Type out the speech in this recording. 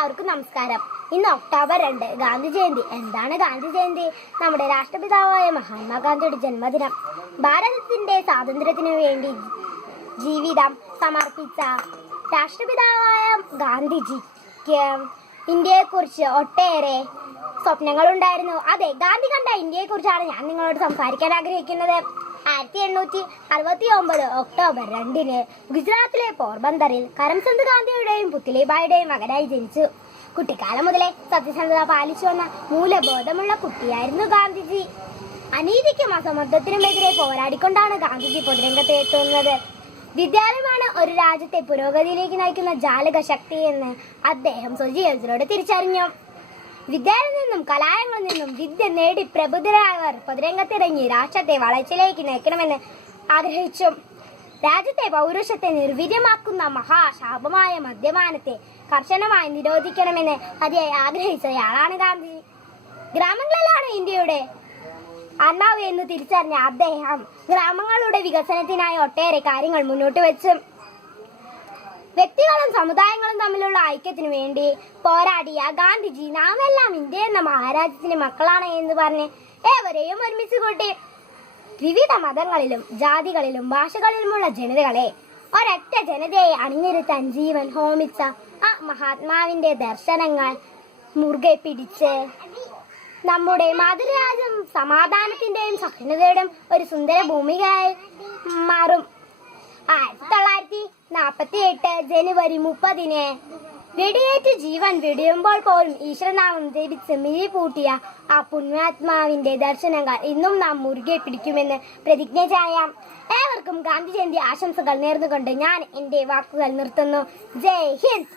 എല്ലാവർക്കും നമസ്കാരം. ഇന്ന് ഒക്ടോബർ 2 ഗാന്ധി ജയന്തി. എന്താണ് ഗാന്ധി ജയന്തി? നമ്മുടെ രാഷ്ട്രപിതാവായ മഹാത്മാഗാന്ധിയുടെ ജന്മദിനം. ഭാരതത്തിന്റെ സ്വാതന്ത്ര്യത്തിനു വേണ്ടി ജീവിതം സമർപ്പിച്ച രാഷ്ട്രപിതാവായ ഗാന്ധിജിക്ക് ഇന്ത്യയെക്കുറിച്ച് ഒട്ടേറെ സ്വപ്നങ്ങളുണ്ടായിരുന്നു. അതെ, ഗാന്ധി കണ്ട ഇന്ത്യയെക്കുറിച്ചാണ് ഞാൻ നിങ്ങളോട് സംസാരിക്കാൻ ആഗ്രഹിക്കുന്നത്. 1869 ഒക്ടോബർ 2 ഗുജറാത്തിലെ പോർബന്തറിൽ കരംചന്ദ് ഗാന്ധിയുടെയും പുത്ലിബായിയുടെയും മകനായി ജനിച്ചു. കുട്ടിക്കാലം മുതലേ സത്യസന്ധത പാലിച്ചു വന്ന മൂല്യബോധമുള്ള കുട്ടിയായിരുന്നു ഗാന്ധിജി. അനീതിക്കും അസമത്വത്തിനുമെതിരെ പോരാടിക്കൊണ്ടാണ് ഗാന്ധിജി പൊതുരംഗത്ത് എത്തുന്നത്. വിദ്യാലയമാണ് ഒരു രാജ്യത്തെ പുരോഗതിയിലേക്ക് നയിക്കുന്ന ജാലക ശക്തി എന്ന് അദ്ദേഹം സ്വജീവിതത്തിലൂടെ തിരിച്ചറിഞ്ഞു. വിദ്യയിൽ നിന്നും കലാലയങ്ങളിൽ നിന്നും വിദ്യ നേടി പ്രബുദ്ധരായവർ പൊതുരംഗത്തിറങ്ങി രാഷ്ട്രത്തെ വളർച്ചയിലേക്ക് നയിക്കണമെന്ന് ആഗ്രഹിച്ചു. രാജ്യത്തെ പൗരുഷത്തെ നിർവീര്യമാക്കുന്ന മഹാശാപമായ മദ്യപാനത്തെ കർശനമായി നിരോധിക്കണമെന്ന് അതിയായി ആഗ്രഹിച്ചയാളാണ് ഗാന്ധിജി. ഗ്രാമങ്ങളിലാണ് ഇന്ത്യയുടെ ആത്മാവ് എന്ന് തിരിച്ചറിഞ്ഞ അദ്ദേഹം ഗ്രാമങ്ങളുടെ വികസനത്തിനായി ഒട്ടേറെ കാര്യങ്ങൾ മുന്നോട്ട് വെച്ചു. വ്യക്തികളും സമുദായങ്ങളും തമ്മിലുള്ള ഐക്യത്തിനു വേണ്ടി പോരാടിയ ഗാന്ധിജി നാമെല്ലാം ഇന്ത്യ എന്ന മഹാരാജ്യത്തിന്റെ മക്കളാണ് എന്ന് പറഞ്ഞ് ഏവരെയും ഒരുമിച്ച് കൂട്ടി. വിവിധ മതങ്ങളിലും ജാതികളിലും ഭാഷകളിലുമുള്ള ജനതകളെ ഒരൊറ്റ ജനതയെ അണിനിരത്താൻ ജീവൻ ഹോമിച്ച ആ മഹാത്മാവിന്റെ ദർശനങ്ങൾ മുറുകെ പിടിച്ച് നമ്മുടെ മാതൃരാജ്യം സമാധാനത്തിന്റെയും സഹിഷ്ണുതയുടെയും ഒരു സുന്ദര ഭൂമികയായി മാറും. 1948 ജനുവരി 30 വെടിയേറ്റ് ജീവൻ വെടിയുമ്പോൾ പോലും ഈശ്വരനാമം ജപിച്ച് മിഴി പൂട്ടിയ ആ പുണ്യാത്മാവിന്റെ ദർശനങ്ങൾ ഇന്നും നാം മുറുകെ പിടിക്കുമെന്ന് പ്രതിജ്ഞ ചെയ്യാം. ഏവർക്കും ഗാന്ധി ജയന്തി ആശംസകൾ നേർന്നുകൊണ്ട് ഞാൻ എന്റെ വാക്കുകൾ നിർത്തുന്നു. ജയ് ഹിന്ദ്.